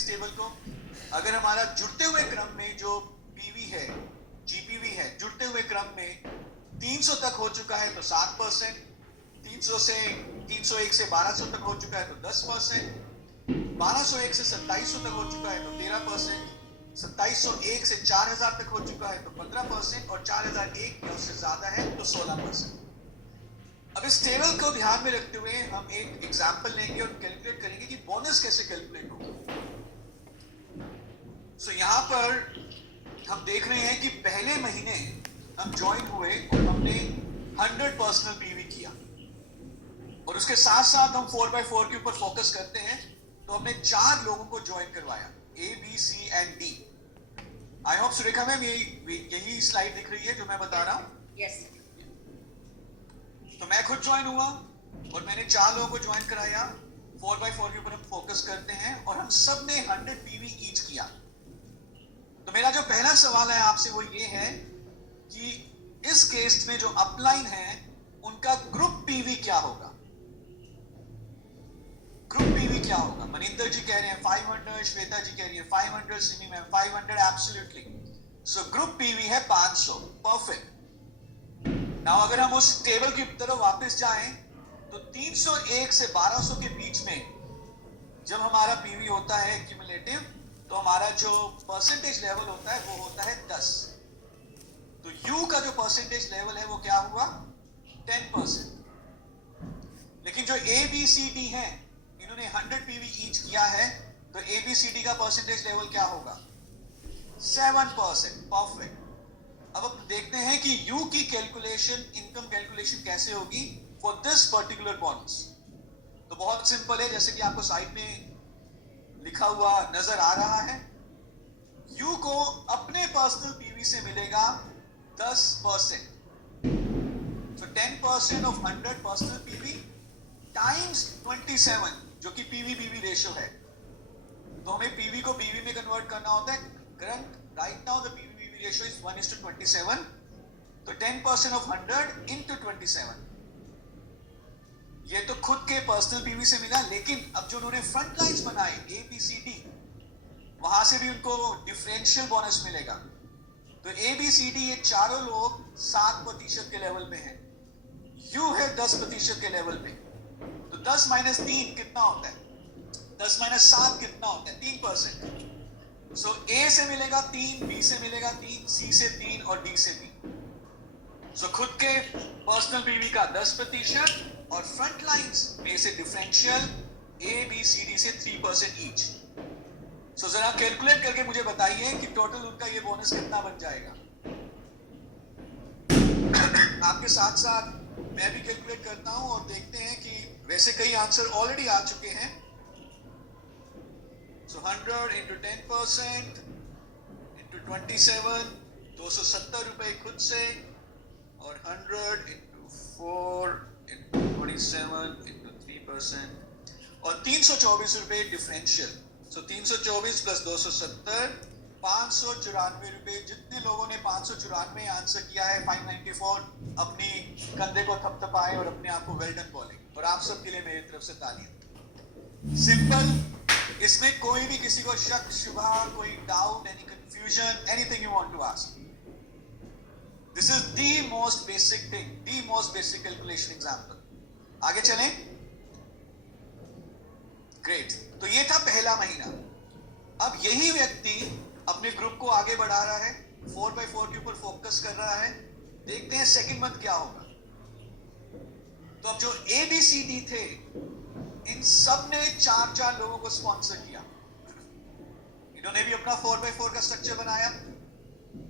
इस टेबल को। अगर हमारा जुड़ते हुए क्रम में जो पीवी है, जीपीवी है, जुड़ते हुए क्रम में 300 तक हो चुका है तो 7%, 301 से 1200 तक हो चुका है तो 10%, 1201 से 2700 तक हो चुका है तो 13%, 2701 से 4000 तक हो चुका है तो 15%, और 4001 या उससे ज्यादा है तो 16%। अब इस टेबल को ध्यान में रखते हुए हम एक एग्जांपल लेंगे और कैलकुलेट करेंगे कि बोनस कैसे कैलकुलेट होगा। सो यहां पर हम देख रहे हैं कि पहले महीने हम ज्वाइन हुए और हमने 100 पर्सनल पीवी किया, और उसके साथ साथ हम 4x4 के ऊपर फोकस करते हैं, तो हमने 4 लोगों को ज्वाइन करवाया, A, B, C and D। I hope Surekha ma'am यही स्लाइड दिख रही है जो मैं बता रहा हूं। यस। तो मैं खुद ज्वाइन हुआ और मैंने 4 लोगों को ज्वाइन कराया। 4x4 के ऊपर हम फोकस करते हैं और हम सब ने 100 पीवी ईच किया। तो मेरा जो पहला सवाल है आपसे वो ये है कि इस केस में जो अपलाइन है उनका ग्रुप पीवी क्या होगा। ग्रुप पीवी क्या होगा? मनिंदर जी कह रहे हैं 500, श्वेता जी कह रही है 500, Simi ma'am 500, absolutely. So group PV है 500, परफेक्ट। नाउ अगर हम उस टेबल की तरफ वापस जाएं तो 301 से 1200 के बीच में जब हमारा पीवी होता है क्यूमुलेटिव, तो हमारा जो परसेंटेज लेवल होता है वो होता है 10। तो यू का जो परसेंटेज लेवल है वो क्या हुआ? 10%। लेकिन जो ए बी सी डी है इन्होंने 100 पीवी ईच किया है, तो ए बी सी डी का परसेंटेज लेवल क्या होगा? 7%, परफेक्ट। अब देखते हैं कि यू की कैलकुलेशन, इनकम कैलकुलेशन कैसे होगी फॉर दिस पर्टिकुलर बोनस। तो बहुत सिंपल है, जैसे कि आपको साइड में लिखा हुआ नजर आ रहा है। यू को अपने पर्सनल पीवी से मिलेगा 10%। So 10% of 100 personal PV times 27, जो कि पीवी बीवी रेशियो है। तो हमें पीवी को बीवी में कन्वर्ट करना होता है। Current right now the PV बीवी रेशियो इज 1:27। तो 10% of 100 into 27, ये तो खुद के पर्सनल पीवी से मिला। लेकिन अब जो उन्होंने फ्रंट लाइन्स बनाए ए बी सी डी, वहां से भी उनको डिफरेंशियल बोनस मिलेगा। तो ए बी सी डी ये चारों लोग 7% के लेवल पे हैं, यू है 10% के लेवल पे। तो 10 - 3 कितना होता है? 10 - 7 कितना होता है? 3%। सो ए से मिलेगा 3, बी से मिलेगा 3, सी से 3 और डी से 3। सो खुद के पर्सनल पीवी का 10% और फ्रंट लाइंस में से differential A B C D से 3% ईच। सो जरा कैलकुलेट करके मुझे बताइए कि टोटल उनका ये बोनस कितना बन जाएगा। आपके साथ साथ मैं भी कैलकुलेट करता हूं और देखते हैं कि वैसे कई आंसर ऑलरेडी आ चुके हैं। सो 100 into 10% into 27, 270 रुपए खुद से, और 100 into 4 into 27 into 3%, और 324 रुपए डिफरेंशियल। सो 324 प्लस 270, 594 रुपए। जितने लोगों ने 594 आंसर किया है 594, अपनी कंधे को थपथपाएं और अपने आप को वेल डन बोलें। और आप सबके लिए मेरी तरफ से तालियां। सिंपल, इसमें कोई भी किसी को शक शुबा, कोई doubt, any confusion, anything you want to ask, this is the most basic thing, the most basic calculation example. आगे चलें। ग्रेट। तो ये था पहला महीना। अब यही व्यक्ति अपने ग्रुप को आगे बढ़ा रहा है, 4x4 के ऊपर फोकस कर रहा है। देखते हैं सेकंड मंथ क्या होगा। तो अब जो ए बी सी डी थे, इन सब ने 4 लोगों को स्पॉन्सर किया। इन्होंने भी अपना 4x4 का स्ट्रक्चर बनाया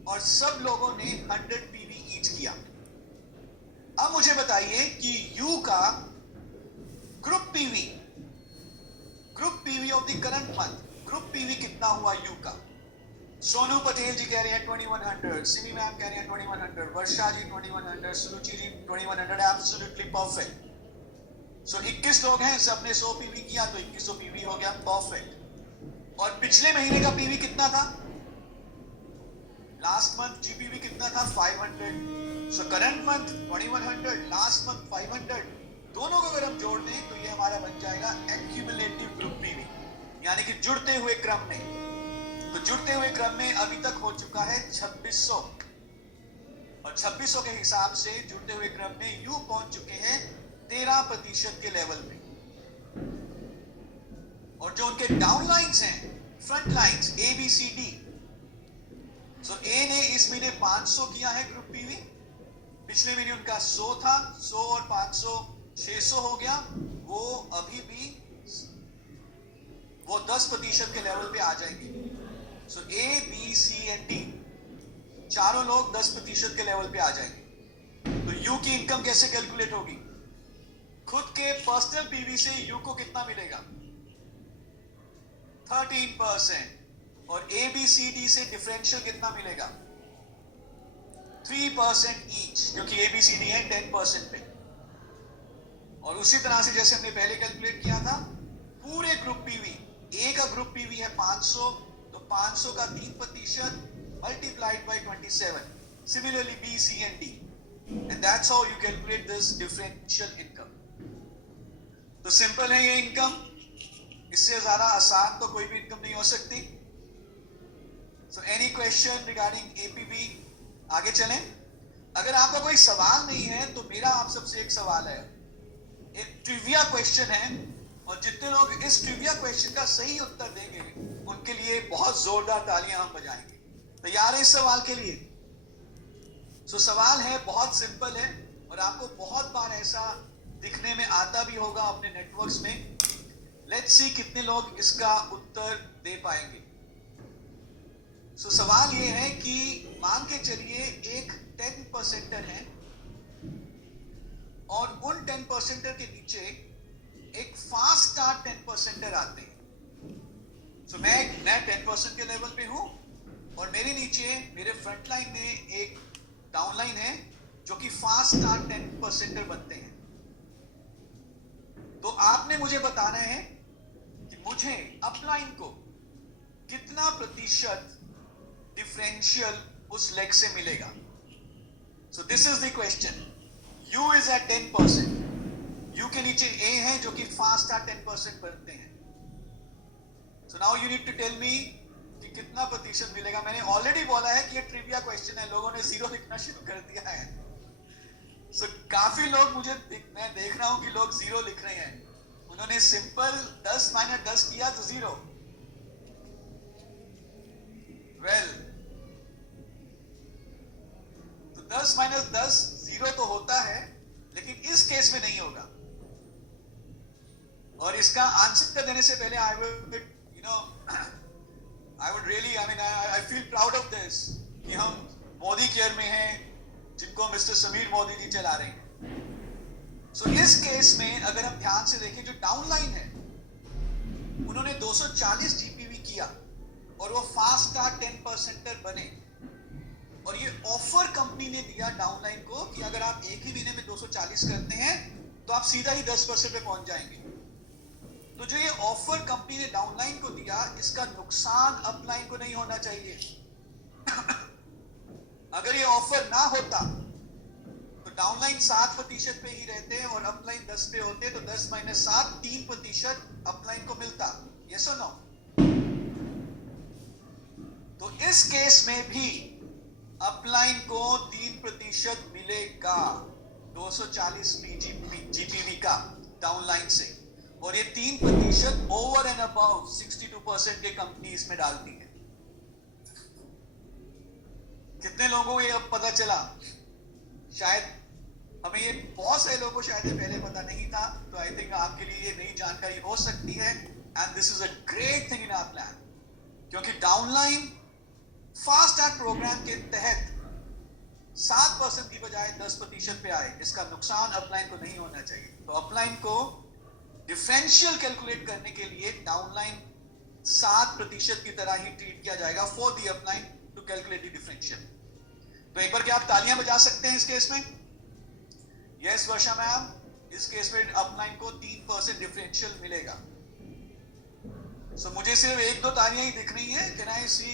और सब लोगों ने 100 पीवी ईच किया। अब मुझे बताइए कि यू का group PV of the current month, group PV कितना हुआ यू का? सोनू पटेल जी कह रहे हैं 2100, सिमी मैम कह रहे हैं 2100, वर्षा जी 2100, सुरुचि जी 2100, एब्सोल्युटली परफेक्ट। सो 21 लोग हैं, सबने 100 पीवी किया तो 2100 पीवी हो गया, परफेक्ट। और पिछले महीने का पीवी कितना था? लास्ट मंथ जीपीवी कितना था? 500। So current month 2100, last month 500, दोनों को अगर हम जोड़ दें तो ये हमारा बन जाएगा एक्यूमुलेटिव ग्रुप पीवी। यानी कि जुड़ते हुए क्रम में। तो जुड़ते हुए क्रम में अभी तक हो चुका है 2600, और 2600 के हिसाब से जुड़ते हुए क्रम में यू पहुंच चुके हैं 13% के लेवल पे। और जो उनके डाउन लाइन्स हैं, front lines A B C D, so A ने इस महीने 500 किया है ग्रुप पीवी, पिछले महीने उनका 100 था, 100 और 500 600 हो गया। वो अभी भी वो 10% के लेवल पे आ जाएंगे। So A B C and D चारों लोग 10% के लेवल पे आ जाएंगे। तो यू की इनकम कैसे कैलकुलेट होगी? खुद के पर्सनल पीवी से यू को कितना मिलेगा? 13%। और ए बी सी डी से डिफरेंशियल कितना मिलेगा? 3% ईच, क्योंकि ए बी सी डी है 10% पे। और उसी तरह से जैसे हमने पहले कैलकुलेट किया था, पूरे ग्रुप पीवी, ए का ग्रुप पीवी है 500, तो 500 का 3% multiplied by 27. Similarly, B, C and D. And that's how you calculate this differential income. तो सिंपल है ये इनकम, इससे ज्यादा आसान तो कोई भी इनकम नहीं हो सकती। So any question regarding APB? आगे चलें। अगर आपका कोई सवाल नहीं है तो मेरा आप सबसे एक सवाल है, एक ट्रिविया क्वेश्चन है, और जितने लोग इस ट्रिविया क्वेश्चन का सही उत्तर देंगे उनके लिए बहुत जोरदार तालियां हम बजाएंगे। तैयार है इस सवाल के लिए? सवाल है, बहुत सिंपल है, और आपको बहुत बार ऐसा दिखने में आता भी होगा अपने नेटवर्क्स में। लेट्स सी कितने लोग इसका उत्तर दे पाएंगे। सवाल ये है कि मान के चलिए एक 10%er है, और उन 10%er के नीचे एक फास्ट स्टार्ट 10%er आते हैं। मैं 10% के लेवल पे हूं, और मेरे नीचे मेरे फ्रंट लाइन में एक डाउन लाइन है जो कि फास्ट स्टार्ट 10%er बनते हैं। तो आपने मुझे बताना है कि मुझे अपलाइन को कितना प्रतिशत डिफरेंशियल उस लेग से मिलेगा। So this is the question. U is at 10%, U के नीचे ए है जो कि फास्ट स्टार्ट 10% बनते हैं। So now you need to tell me कि कितना प्रतिशत मिलेगा। मैंने ऑलरेडी बोला है कि ये ट्रिविया क्वेश्चन है, लोगों ने जीरो लिखना शुरू कर दिया है। काफी लोग मैं देख रहा हूं कि लोग जीरो लिख रहे हैं। उन्होंने सिंपल 10 - 10 किया तो जीरो। तो 10 - 10 जीरो तो होता है, लेकिन इस केस में नहीं होगा। और इसका आंसर देने से पहले I feel proud of this कि हम मोदी केयर में हैं, जिनको मिस्टर समीर मोदी जी चला रहे हैं। इस केस में अगर हम ध्यान से देखें, जो डाउन लाइन है उन्होंने 240 जीपीवी किया, और वो फास्ट स्टार्ट 10%er बने। और ये ऑफर कंपनी ने दिया डाउन लाइन को कि अगर आप एक ही महीने में 240 करते हैं तो आप सीधा ही 10% पे पहुंच जाएंगे। तो जो ये ऑफर कंपनी ने डाउनलाइन को दिया, इसका नुकसान अपलाइन को नहीं होना चाहिए। अगर ये ऑफर ना होता तो डाउनलाइन 7% पे ही रहते हैं और अपलाइन 10 पे होते, तो 10 - 7 3% अपलाइन को मिलता। यस और नो? तो इस केस में भी अपलाइन को 3% मिलेगा 240 जीपीवी का डाउनलाइन से। और ये 3% ओवर एंड अबव 62% के कंपनी इसमें डालती है। कितने लोगों को ये अब पता चला? शायद हमें ये, बहुत सारे लोगों को शायद ये पहले पता नहीं था। तो आई थिंक आपके लिए ये नई जानकारी हो सकती है, and this is a great thing in our plan, क्योंकि डाउनलाइन फास्ट स्टार्ट प्रोग्राम के तहत 7% की बजाय 10% पे आए। इसका नुकसान अपलाइन को नहीं होना चाहिए। तो अपलाइन को डिफरेंशियल कैलकुलेट करने के लिए डाउनलाइन 7% की तरह ही ट्रीट किया जाएगा for the upline to calculate the differential. तो एक बार क्या आप तालियां बजा सकते हैं इस केस में? यस वर्षा मैम, इस केस में अपलाइन को 3% डिफरेंशियल मिलेगा। मुझे सिर्फ 1-2 तालियां ही दिख रही हैं। Can I see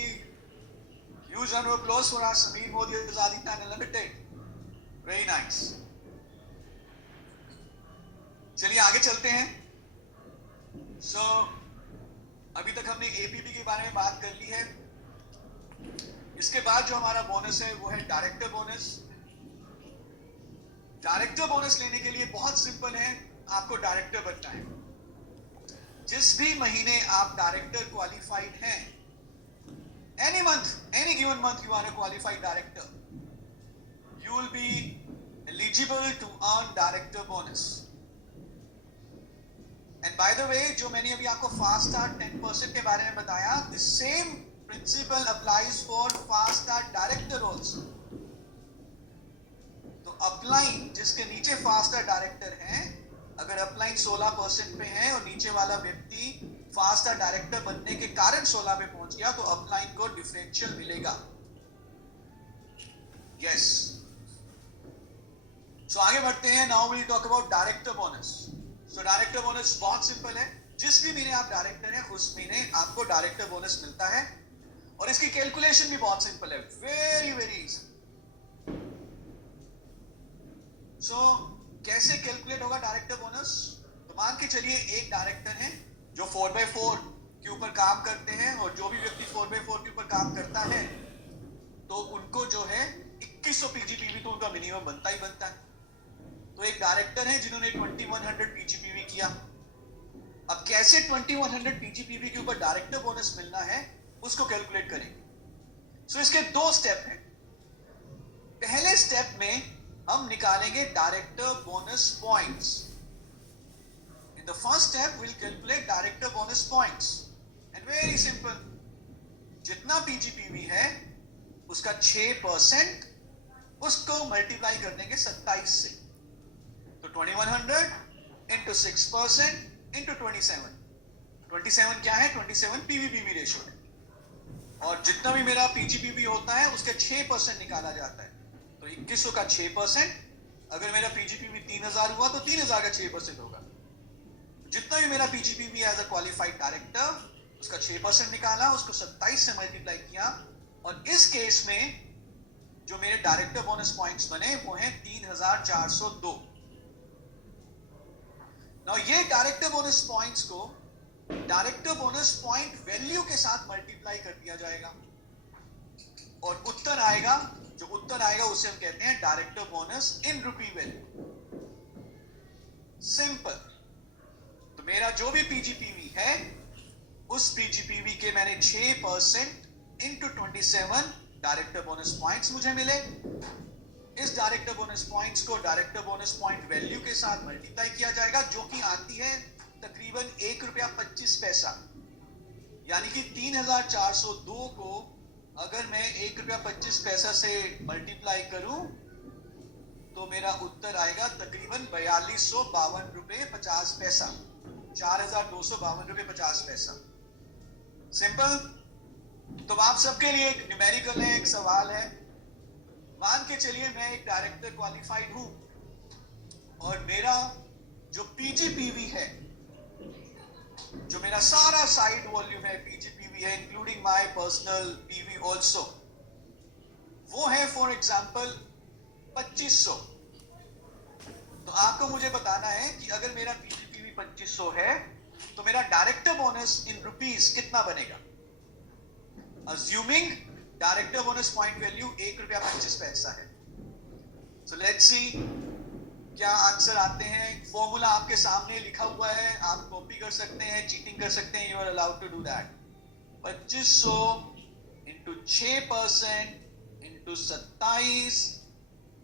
huge round of applause for our Sameer Modi Azadi plan limited? Very nice. चलिए आगे चलते हैं। अभी तक हमने एपीबी के बारे में बात कर ली है। इसके बाद जो हमारा बोनस है वो है डायरेक्टर बोनस। डायरेक्टर बोनस लेने के लिए बहुत सिंपल है, आपको डायरेक्टर बनना है। जिस भी महीने आप डायरेक्टर क्वालिफाइड हैं, any month, any given month you are a qualified director, you will be eligible to earn director bonus. And by the way, जो मैंने अभी आपको फास्ट स्टार्ट 10% के बारे में बताया, the same principle applies for fast start director also. तो upline जिसके नीचे फास्ट स्टार डायरेक्टर है, अगर अपलाइन 16% पे है और नीचे वाला व्यक्ति फास्ट स्टार डायरेक्टर बनने के कारण 16 पे पहुंच गया, तो अपलाइन को डिफरेंशियल मिलेगा। यस। So, आगे बढ़ते हैं। Now we'll talk about director bonus. So, director bonus बहुत सिंपल है, जिस भी महीने आप डायरेक्टर हैं उस महीने आपको डायरेक्टर बोनस मिलता है, और इसकी कैलकुलेशन भी बहुत सिंपल है, वेरी वेरी इजी। सो कैसे कैलकुलेट होगा डायरेक्टर बोनस? तो मान के चलिए एक डायरेक्टर है जो 4x4 के ऊपर काम करते हैं, और जो भी व्यक्ति 4x4 के ऊपर काम करता है तो उनको जो है 2100 पीजीपीवी तो उनका मिनिमम बनता ही बनता है। तो एक डायरेक्टर है जिन्होंने 2100 पीजीपीवी किया। अब कैसे 2100 पीजीपीवी के ऊपर डायरेक्टर बोनस मिलना है उसको कैलकुलेट करेंगे। सो इसके दो स्टेप हैं। पहले स्टेप में हम निकालेंगे director bonus points. In the first step will calculate director bonus points, and very simple, जितना पीजीपीवी है उसका 6% उसको मल्टीप्लाई कर देंगे 27 से। तो 2100 इंटू 6% इंटू 27 क्या है? 27 पीवीपीवी रेशियो है, और जितना भी मेरा पीजीपीवी होता है उसके 6% निकाला जाता है। तो 2100 का 6%, अगर मेरा पीजीपीवी 3000 हुआ तो 3000 का 6% होगा। जितना भी मेरा पीजीपीवी एज अ क्वालिफाइड डायरेक्टर उसका 6% निकाला, उसको 27 से मल्टीप्लाई किया, और इस केस में जो मेरे डायरेक्टर बोनस पॉइंट्स बने वो हैं 3402। नाउ ये डायरेक्टर बोनस पॉइंट्स को डायरेक्टर बोनस पॉइंट वैल्यू के साथ मल्टीप्लाई कर दिया जाएगा, और उत्तर आएगा, जो उत्तर आएगा उसे हम कहते हैं डायरेक्टर बोनस इन रुपी वैल्यू। सिंपल। तो मेरा जो भी पीजीपीवी है उस पीजीपीवी के मैंने 6% इंटू 27 डायरेक्टर बोनस पॉइंट्स मुझे मिले। इस डायरेक्टर बोनस पॉइंट्स को डायरेक्टर बोनस पॉइंट वैल्यू के साथ मल्टीप्लाई किया जाएगा, जो कि आती है तकरीबन ₹1.25। यानी कि 3402 को अगर मैं ₹1.25 से मल्टीप्लाई करूं तो मेरा उत्तर आएगा तकरीबन ₹4252.50, ₹4252.50। सिंपल। तो आप सबके लिए एक न्यूमेरिकल है, एक सवाल है। मान के चलिए मैं एक डायरेक्टर क्वालिफाइड हूं, और मेरा जो पीजीपीवी है, जो मेरा सारा साइड वॉल्यूम है पीजीपीवी है, including my personal PV also, वो है फॉर एग्जांपल 2500। तो आपको मुझे बताना है कि अगर मेरा पीजीपीवी 2500 है तो मेरा डायरेक्टर बोनस इन रुपीस कितना बनेगा। Assuming director bonus point value ₹1.25 है। So let's see क्या आंसर आते हैं। फॉर्मूला आपके सामने लिखा हुआ है, आप कॉपी कर सकते हैं, चीटिंग कर सकते हैं, you are allowed to do that। 2500 into 6% into 27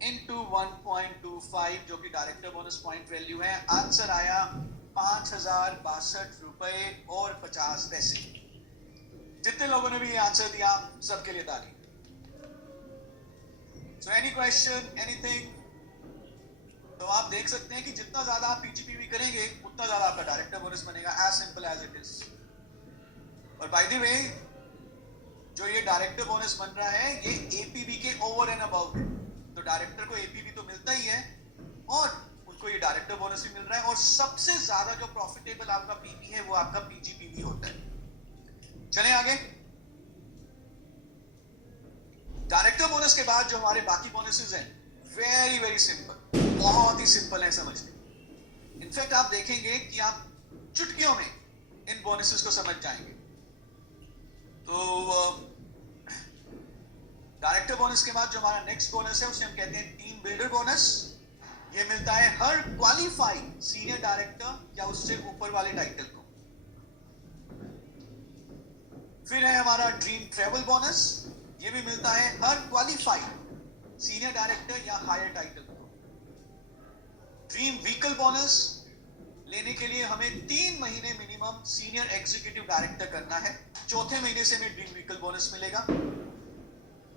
into 1.25, जो कि डायरेक्टर बोनस पॉइंट वैल्यू है। आंसर आया ₹5062.50। जितने लोगों ने भी ये आंसर दिया सबके लिए ताली। So any question, anything? तो आप देख सकते हैं कि जितना ज्यादा आप पीजीपीवी करेंगे उतना ज्यादा आपका डायरेक्टर बोनस बनेगा, as simple as it is. और बाय द वे, जो ये डायरेक्टर बोनस बन रहा है ये एपीबी के ओवर एंड अबाउट है। तो डायरेक्टर को एपीबी तो मिलता ही है, और उनको ये डायरेक्टर बोनस भी मिल रहा है, और सबसे ज्यादा जो प्रॉफिटेबल आपका पीपी है वो आपका पीजीपीवी होता है। चलें आगे। डायरेक्टर बोनस के बाद जो हमारे बाकी बोनसेस हैं, वेरी वेरी सिंपल, बहुत ही सिंपल है समझने। इनफैक्ट आप देखेंगे कि आप चुटकियों में इन बोनसेस को समझ जाएंगे। डायरेक्टर बोनस के बाद जो हमारा नेक्स्ट बोनस है उसे हम कहते हैं टीम बिल्डर बोनस। ये मिलता है हर क्वालिफाइड सीनियर डायरेक्टर या उससे ऊपर वाले टाइटल को। फिर है हमारा ड्रीम ट्रेवल बोनस। ये भी मिलता है हर क्वालिफाइड सीनियर डायरेक्टर या हायर टाइटल को। ड्रीम व्हीकल बोनस लेने के लिए हमें 3 महीने मिनिमम सीनियर एग्जीक्यूटिव डायरेक्टर करना है। चौथे महीने से हमें ड्रीम व्हीकल बोनस मिलेगा।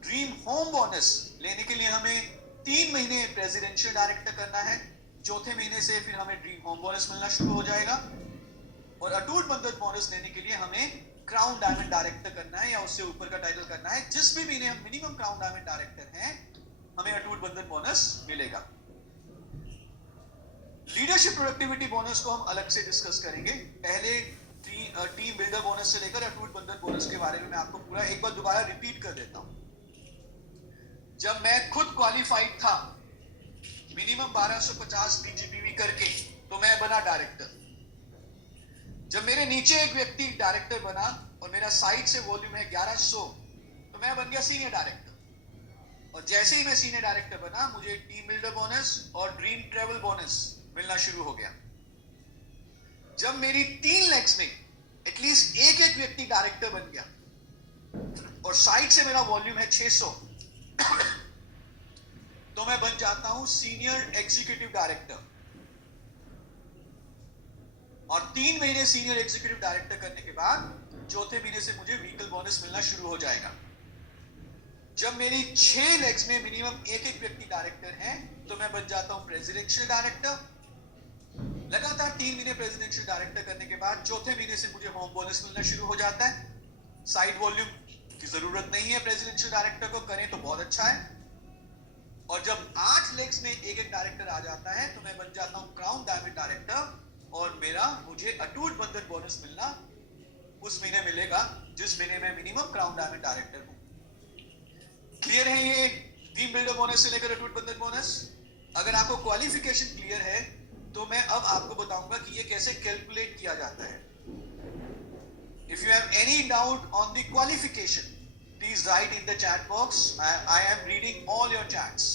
ड्रीम होम बोनस लेने के लिए हमें 3 महीने प्रेसिडेंशियल डायरेक्टर करना है। चौथे महीने से फिर हमें ड्रीम होम बोनस मिलना शुरू हो जाएगा। और अटूट बंधन बोनस लेने के लिए हमें क्राउन डायमंड डायरेक्टर करना है या उससे ऊपर का टाइटल करना है। जिस भी महीने हम मिनिमम क्राउन डायमंड डायरेक्टर हैं हमें अटूट बंधन बोनस मिलेगा। लीडरशिप प्रोडक्टिविटी बोनस को हम अलग से डिस्कस करेंगे। पहले टीम बिल्डर बोनस से लेकर अटूट बंधन बोनस के बारे में मैं आपको पूरा एक बार दोबारा रिपीट कर देता हूं। जब मैं खुद क्वालिफाइड था मिनिमम 1250 पीजीपीवी करके तो मैं बना डायरेक्टर। जब मेरे नीचे एक व्यक्ति डायरेक्टर बना और मेरा साइड से वॉल्यूम है 1100 तो मैं बन गया सीनियर डायरेक्टर। और जैसे ही मैं सीनियर डायरेक्टर बना मुझे टीम बिल्डर बोनस और ड्रीम ट्रेवल बोनस मिलना शुरू हो गया। जब मेरी 3 लेग्स में एटलीस्ट एक व्यक्ति डायरेक्टर बन गया और साइड से मेरा वॉल्यूम है 600 तो मैं बन जाता हूं सीनियर एग्जीक्यूटिव डायरेक्टर। और 3 महीने सीनियर एग्जीक्यूटिव डायरेक्टर करने के बाद चौथे महीने से मुझे व्हीकल बोनस मिलना शुरू हो जाएगा। जब मेरी 6 लेग्स में मिनिमम एक व्यक्ति डायरेक्टर है तो मैं बन जाता हूं प्रेसिडेंशियल डायरेक्टर। लगातार 3 महीने प्रेसिडेंशियल डायरेक्टर करने के बाद चौथे महीने से मुझे होम बोनस मिलना शुरू हो जाता है। साइड वॉल्यूम की जरूरत नहीं है प्रेसिडेंशियल डायरेक्टर को, करें तो बहुत अच्छा है। और जब 8 लेग्स में एक डायरेक्टर आ जाता है तो मैं बन जाता हूं क्राउन डायमंड डायरेक्टर और मुझे अटूट बंधन बोनस मिलना उस महीने मिलेगा जिस महीने में मिनिमम क्राउन डायमंड डायरेक्टर हूं। क्लियर है ये टीम बिल्डर बोनस से लेकर अटूट बंधन बोनस? अगर आपको क्वालिफिकेशन क्लियर है तो मैं अब आपको बताऊंगा कि ये कैसे कैलकुलेट किया जाता है। If you have any doubt on the qualification, please write in the chat box. I am reading all your chats.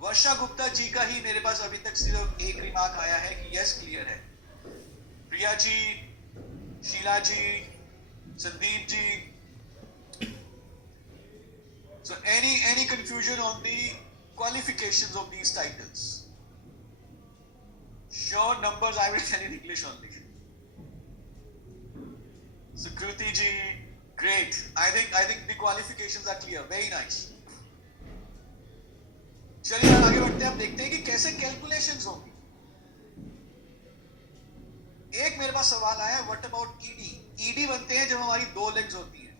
वर्षा गुप्ता जी का ही मेरे पास अभी तक सिर्फ एक रिमार्क आया है कि यस क्लियर है। प्रिया जी, शीला जी, Sandeep ji, so any confusion on the qualifications of these titles? Sure numbers I will tell in English only. Sukriti ji, great. I think the qualifications are clear. Very nice. चलिए आगे बढ़ते हैं। अब देखते हैं कि कैसे कैलकुलेशंस होंगी। एक मेरे पास सवाल आया, व्हाट अबाउट ईडी? ईडी बनते हैं जब हमारी 2 लेग्स होती हैं,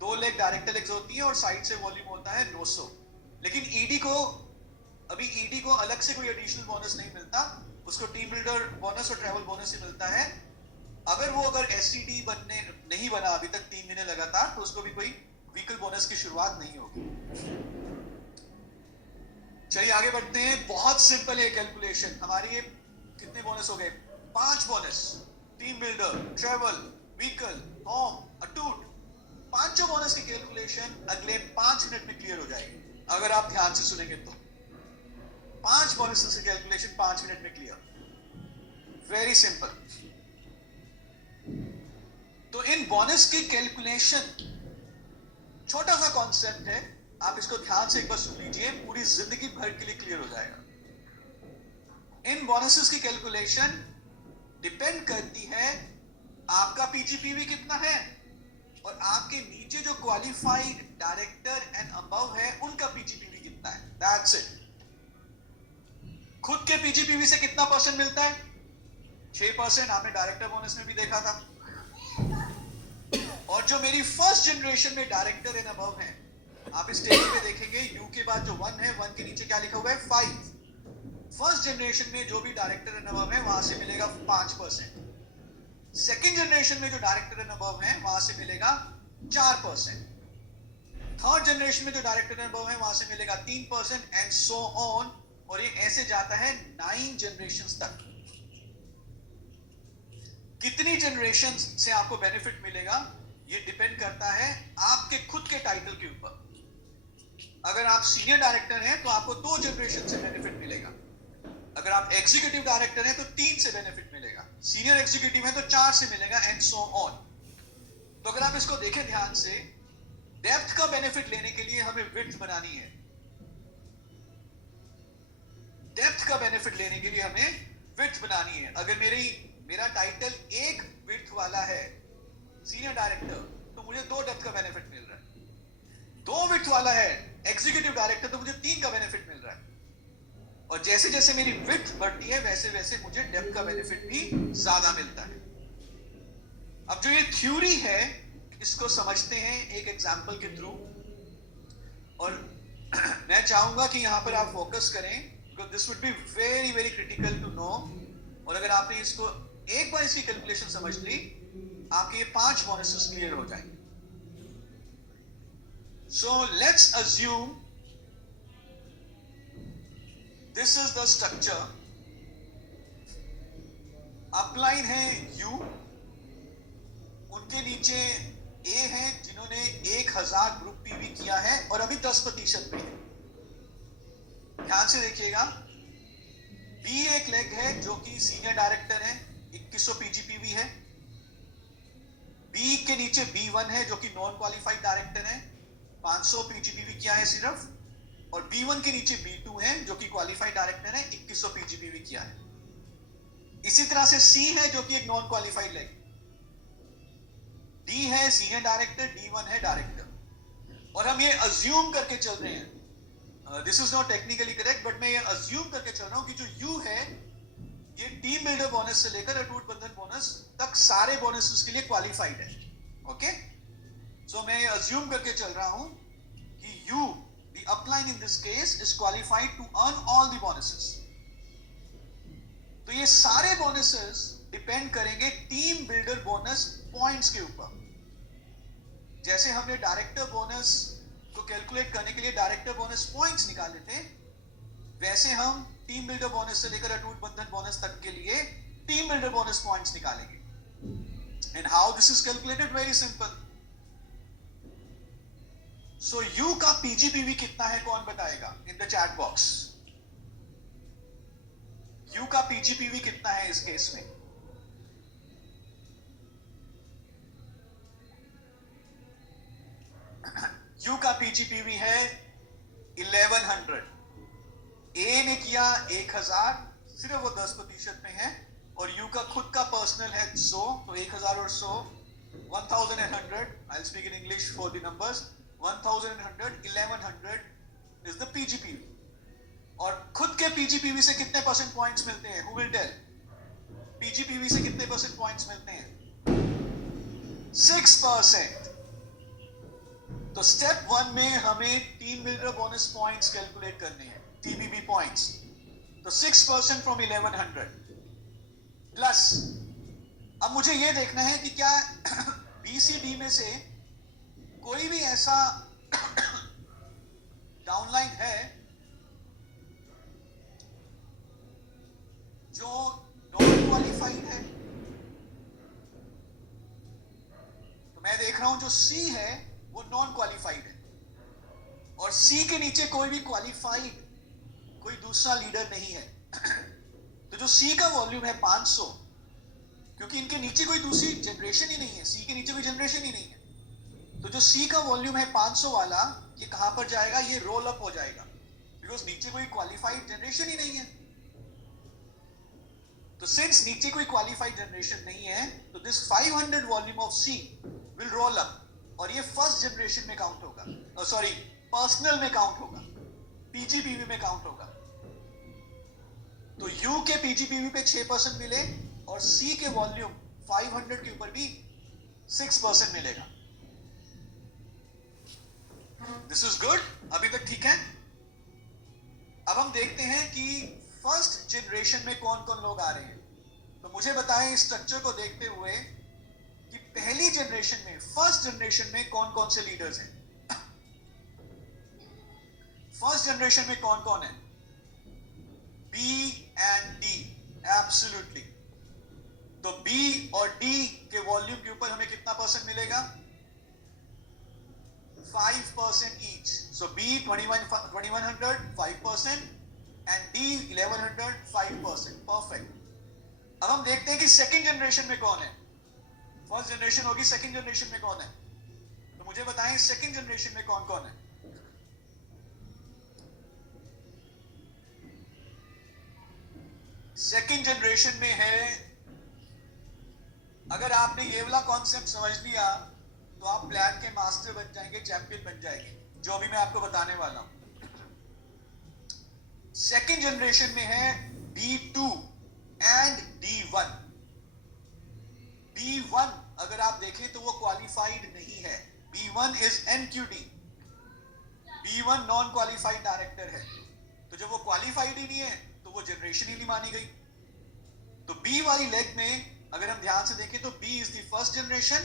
2 लेग डायरेक्टर लेग्स होती है और साइड से वॉल्यूम होता है 900। लेकिन ईडी को अलग से कोई एडिशनल बोनस नहीं मिलता, उसको टीम बिल्डर बोनस और ट्रैवल बोनस ही मिलता है। अगर एससीडी नहीं बना अभी तक 3 महीने लगातार तो उसको भी कोई व्हीकल बोनस की शुरुआत नहीं होगी। चलिए आगे बढ़ते हैं। बहुत सिंपल है कैलकुलेशन हमारी। ये कितने बोनस हो गए? 5 bonus. Team builder, travel, vehicle, home, अटूट, 5 बोनस की कैलकुलेशन अगले 5 मिनट में क्लियर हो जाएगी अगर आप ध्यान से सुनेंगे तो। 5 बोनस की कैलकुलेशन 5 मिनट में क्लियर। Very simple. तो इन बोनस की कैलकुलेशन छोटा सा कॉन्सेप्ट है, आप इसको ध्यान से एक बार सुन लीजिए, पूरी जिंदगी भर के लिए क्लियर हो जाएगा। इन बोनसेस की कैलकुलेशन डिपेंड करती है आपका पीजीपीवी कितना है और आपके नीचे जो क्वालिफाइड डायरेक्टर एंड अबव है उनका पीजीपीवी कितना है। That's it. खुद के पीजीपीवी से कितना परसेंट मिलता है? 6%। आपने डायरेक्टर बोनस में भी देखा था। और जो मेरी फर्स्ट जनरेशन में डायरेक्टर एंड अबव है, आप इस टेबल पे देखेंगे यू के बाद जो 1 है, 1 के नीचे क्या लिखा हुआ है? 5। फर्स्ट जनरेशन में जो भी डायरेक्टर एंड अबव है वहां से मिलेगा 5%। सेकेंड जनरेशन में जो डायरेक्टर एंड अबव है वहां से मिलेगा 4%। थर्ड जनरेशन में जो डायरेक्टर एंड अबव है वहां से मिलेगा 3% एंड सो ऑन। और ये ऐसे जाता है 9 जनरेशंस तक। कितनी जनरेशंस से आपको बेनिफिट मिलेगा ये डिपेंड करता है आपके खुद के टाइटल के ऊपर। अगर आप सीनियर डायरेक्टर हैं तो आपको 2 जनरेशन से बेनिफिट मिलेगा, अगर आप एग्जीक्यूटिव डायरेक्टर हैं तो 3 से बेनिफिट मिलेगा, सीनियर एग्जीक्यूटिव है तो 4 से मिलेगा, एंड सो ऑन। तो अगर आप इसको देखें ध्यान से, डेप्थ का बेनिफिट लेने के लिए हमें विड्थ बनानी है, डेप्थ का बेनिफिट लेने के लिए हमें विड्थ बनानी है। अगर मेरा टाइटल एक विड्थ वाला है सीनियर डायरेक्टर, तो मुझे 2 डेप्थ का बेनिफिट मिल रहा है। 2 विड्थ वाला है एग्जीक्यूटिव डायरेक्टर, तो मुझे 3 का बेनिफिट मिल रहा है। और जैसे जैसे मेरी विड्थ बढ़ती है वैसे वैसे मुझे डेप्थ का बेनिफिट भी ज्यादा मिलता है। अब जो ये थ्योरी है इसको समझते हैं एक एग्जांपल के थ्रू, और मैं चाहूंगा कि यहां पर आप फोकस करें, because this would be very very critical to know. और अगर आपने इसको एक बार इसकी कैलकुलेशन समझ ली, आपके ये 5 बोनसेस क्लियर हो जाएंगे। So let's assume this is the structure. Upline है U, उनके नीचे A है जिन्होंने 1000 ग्रुप पीवी किया है और अभी 10% पे है। ध्यान से देखिएगा, B एक लेग है जो कि सीनियर डायरेक्टर है, 2100 पीजीपीवी है। B के नीचे B1 है जो कि नॉन क्वालिफाइड डायरेक्टर है, 500 पीजीपीवी किया है सिर्फ। और B1 के नीचे B2 है जो कि क्वालिफाइड डायरेक्टर है, 2100 पीजीपीवी किया है। इसी तरह से C है जो कि एक नॉन क्वालिफाइड लेग, D है सीनियर डायरेक्टर, D1 है डायरेक्टर। और हम ये अज्यूम करके चल रहे हैं, this is not technically correct, but मैं ये अज्यूम करके चल रहा हूं कि जो U है ये टीम बिल्डर बोनस से लेकर अटूट बंधन बोनस तक सारे बोनसेस के लिए क्वालिफाइड है। ओके, सो मैं ये अज्यूम करके चल रहा हूं कि U, the upline in this case, is qualified to earn all the bonuses। तो ये सारे बोनसेस डिपेंड करेंगे टीम बिल्डर बोनस पॉइंट्स के ऊपर। जैसे हमने डायरेक्टर बोनस को कैलकुलेट करने के लिए डायरेक्टर बोनस पॉइंट्स निकाले थे, वैसे हम टीम बिल्डर बोनस से लेकर अटूट बंधन बोनस तक के लिए टीम बिल्डर बोनस पॉइंट्स निकालेंगे। And how this is calculated, very simple. So U का पीजीपीवी कितना है कौन बताएगा in the chat box? U का पीजीपीवी कितना है इस केस में? U का पीजीपीवी है 1100। A ने किया 1000, सिर्फ वो 10% में है, और U का खुद का पर्सनल है 100, तो 1000 और 100 1100। I'll speak in English for the numbers। 1100, 1100 is the PGPV। और खुद के PGPV से कितने परसेंट पॉइंट्स मिलते हैं? Who will tell? PGPV से कितने परसेंट पॉइंट्स मिलते हैं? 6%। तो स्टेप 1 में हमें team builder bonus points calculate करने हैं, TBB पॉइंट्स। तो 6% फ्रॉम 1100 प्लस, अब मुझे यह देखना है कि क्या BCD में से कोई भी ऐसा डाउनलाइन है जो नॉन क्वालिफाइड है। तो मैं देख रहा हूं जो C है वो नॉन क्वालिफाइड है, और C के नीचे कोई भी क्वालिफाइड कोई दूसरा लीडर नहीं है। तो जो C का वॉल्यूम है 500, क्योंकि इनके नीचे कोई दूसरी जनरेशन ही नहीं है, C के नीचे कोई जनरेशन ही नहीं है, तो जो C का वॉल्यूम है 500 वाला, ये कहां पर जाएगा? ये रोल अप हो जाएगा, बिकॉज नीचे कोई क्वालिफाइड जनरेशन ही नहीं है। तो सिंस नीचे कोई क्वालिफाइड जनरेशन नहीं है, तो this 500 volume of C will roll up, और ये फर्स्ट जनरेशन में काउंट होगा, सॉरी पर्सनल में काउंट होगा, पीजीपीवी में काउंट होगा। तो U के पीजीपीवी पे 6% मिले, और C के वॉल्यूम 500 के ऊपर भी 6% मिलेगा। दिस इज गुड, अभी तक ठीक है। अब हम देखते हैं कि फर्स्ट जनरेशन में कौन कौन लोग आ रहे हैं। तो मुझे बताएं इस स्ट्रक्चर को देखते हुए कि पहली जनरेशन में, फर्स्ट जनरेशन में कौन कौन से लीडर्स हैं? फर्स्ट जनरेशन में कौन कौन है? B and D, absolutely. तो B और D के वॉल्यूम के ऊपर हमें कितना परसेंट मिलेगा? 5% each. So B 2100 5% and D 1100 5%. Perfect. अब हम देखते हैं कि सेकंड जनरेशन में कौन है. फर्स्ट जनरेशन होगी, सेकंड जनरेशन में कौन है? तो मुझे बताएं सेकंड जनरेशन में कौन कौन है. सेकंड जनरेशन में है, अगर आपने ये वाला कॉन्सेप्ट समझ लिया तो आप प्लान के मास्टर बन जाएंगे, चैंपियन बन जाएंगे, जो भी मैं आपको बताने वाला हूं. सेकंड जनरेशन में है D2 एंड D1. B1 अगर आप देखें तो वो क्वालिफाइड नहीं है. B1 is NQD. B1 non qualified director है. तो जब वो क्वालिफाइड ही नहीं है तो वो जनरेशन ही नहीं मानी गई. तो B वाली लेग में अगर हम ध्यान से देखें तो B is the first generation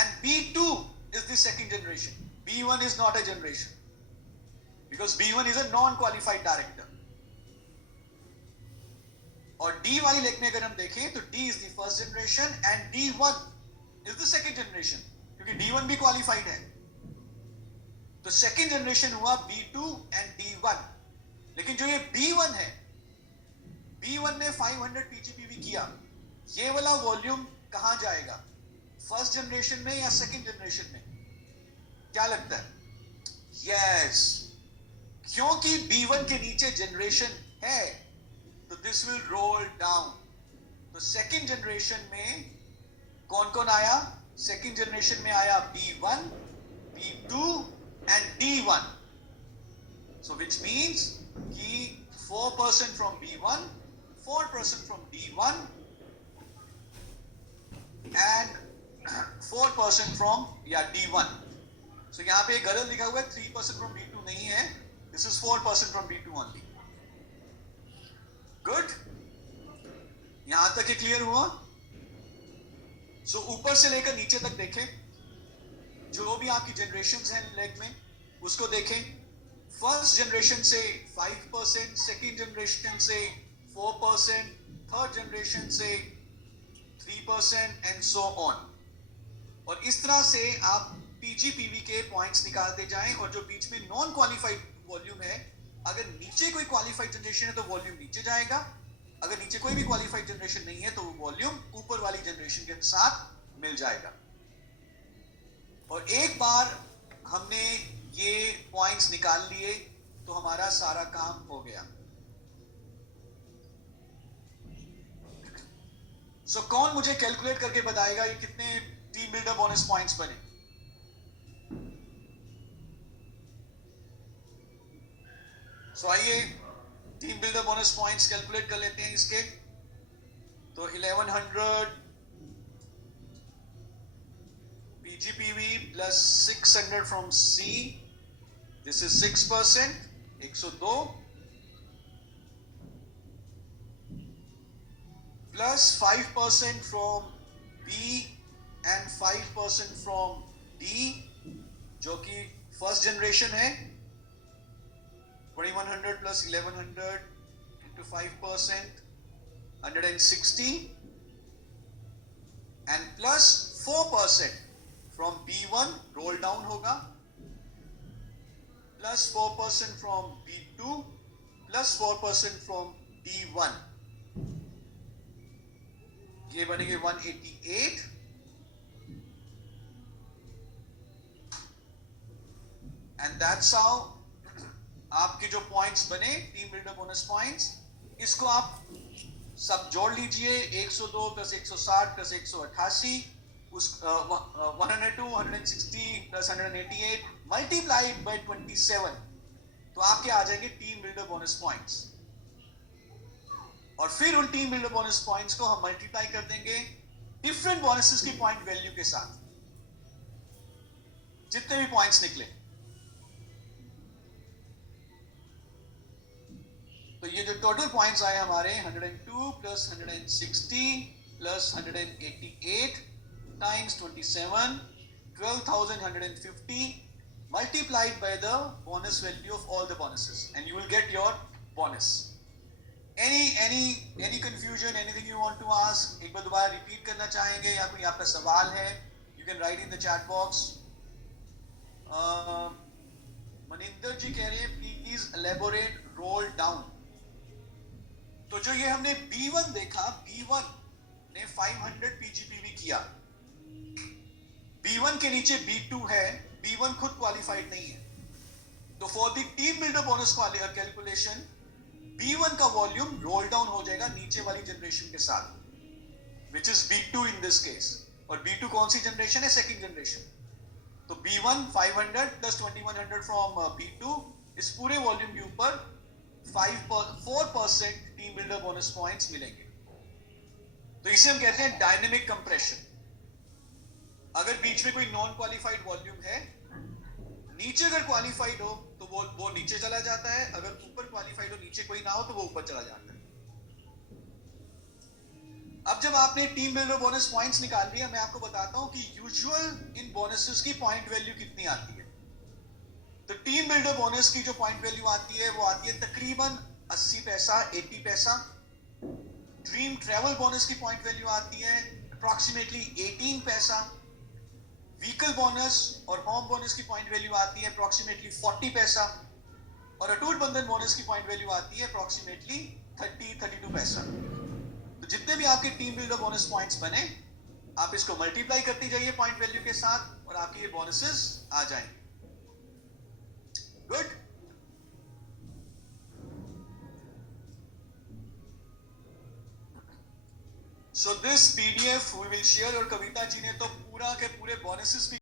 and B2 is the second generation. B1 is not a generation because B1 is a non-qualified director. और D वाली लेग में अगर हम देखें तो D is the first generation and D1 is the second generation क्योंकि D1 भी qualified है. तो second generation हुआ B2 and D1. लेकिन जो ये B1 है, B1 ने 500 PGPV किया, ये वाला वॉल्यूम कहां जाएगा? फर्स्ट जनरेशन में या सेकंड जनरेशन में? क्या लगता है? यस, क्योंकि B1 के नीचे जनरेशन है तो दिस विल रोल डाउन. तो सेकंड जनरेशन में कौन कौन आया? सेकंड जनरेशन में आया B1, B2 and D1. So which means कि 4% from B1, 4% from D1 and 4% from D1. So यहाँ पे गलत लिखा हुआ है, 3% from B2 नहीं है. This is 4% from B2 only. Good? यहां तक ये क्लियर हुआ? So ऊपर से लेकर नीचे तक देखें, जो भी आपकी जनरेशंस हैं लेग में उसको देखें. फर्स्ट जनरेशन से 5%, सेकेंड जनरेशन से 4%, थर्ड जनरेशन से 3% एंड सो ऑन. और इस तरह से आप पीजीपीवी के पॉइंट्स निकालते जाएं. और जो बीच में नॉन क्वालिफाइड वॉल्यूम है, अगर नीचे कोई क्वालिफाइड जनरेशन है तो वॉल्यूम नीचे जाएगा, अगर नीचे कोई भी क्वालिफाइड जनरेशन नहीं है तो वॉल्यूम ऊपर वाली जनरेशन के साथ मिल जाएगा. और एक बार हमने ये पॉइंट्स निकाल लिए तो हमारा सारा काम हो गया. सो कौन मुझे कैलकुलेट करके बताएगा ये कितने टीम बिल्डर बोनस पॉइंट्स बने? सो आइए team builder bonus points calculate कर लेते हैं इसके. तो 1100 PGPV plus 600 from C, this is 6%, 102 plus 5% from B and 5% from D, जो कि फर्स्ट जनरेशन है. 2100 plus 1100 into 5%, 160 and plus 4% from B1 roll down होगा, plus 4% from B2 plus 4% from D1. ये बनेंगे 188. And that's how आपके जो points बने team builder bonus points, इसको आप सब जोड़ लीजिए. 102 प्लस 160 प्लस 188 उस 102, 160 प्लस 188 मल्टीप्लाइड बाय 27, तो आपके आ जाएंगे टीम बिल्डर बोनस पॉइंट्स. और फिर उन टीम बिल्डर बोनस पॉइंट्स को हम मल्टीप्लाई कर देंगे डिफरेंट बोनसेस की पॉइंट वैल्यू के साथ, जितने भी पॉइंट्स निकले. तो ये जो टोटल पॉइंट्स आए हमारे 102 plus 160 plus 188 times 27, 12,150 multiplied by the bonus value of all the bonuses and you will get your bonus. Any confusion, anything you want to ask? एक बार दोबारा रिपीट करना चाहेंगे या कोई आपका सवाल है? You can write in the chat box. Maninder जी कह रहे हैं प्लीज एलेबोरेट रोल डाउन। तो जो ये हमने B1 देखा, B1 ने 500 पीजीपीवी किया, B1 के नीचे B2 है, B1 खुद क्वालिफाइड नहीं है। तो for the team builder bonus calculation B1 का वॉल्यूम रोल डाउन हो जाएगा नीचे वाली जनरेशन के साथ, which is B2 in this case. और B2 कौन सी जनरेशन है? Second generation. तो B1 500 प्लस 2100 फ्रॉम B2, इस पूरे वॉल्यूम के ऊपर 4% टीम बिल्डर बोनस पॉइंट्स मिलेंगे। तो इसे हम कहते हैं डायनेमिक कंप्रेशन। अगर बीच में कोई नॉन क्वालिफाइड वॉल्यूम है, नीचे अगर क्वालिफाइड हो तो वो नीचे चला जाता है, अगर ऊपर क्वालिफाइड हो, नीचे कोई ना हो तो वो ऊपर चला जाता है। अब जब आपने टीम बिल्डर बोनस पॉइंट्स निकाल लिया, मैं आपको बताता हूं कि यूजुअल इन बोनसेस की पॉइंट वैल्यू कितनी आती है। तो टीम बिल्डर बोनस की जो पॉइंट वैल्यू आती है वो आती है तकरीबन 80 पैसा, 80 पैसा। ड्रीम ट्रैवल बोनस की पॉइंट वैल्यू आती है अप्रोक्सीमेटली 18 पैसा। व्हीकल बोनस और होम बोनस की पॉइंट वैल्यू आती है अप्रोक्सीमेटली 40 पैसा। और अटूट बंधन बोनस की पॉइंट वैल्यू आती है अप्रोक्सीमेटली 32 पैसा। तो जितने भी आपके टीम बिल्डर बोनस पॉइंट्स बने, आप इसको मल्टीप्लाई करती जाइए पॉइंट वैल्यू के साथ और आपके ये बोनसेस आ जाएंगे। Good. So this PDF we will share. और कविता जी ने तो पूरा के पूरे बोनसेस भी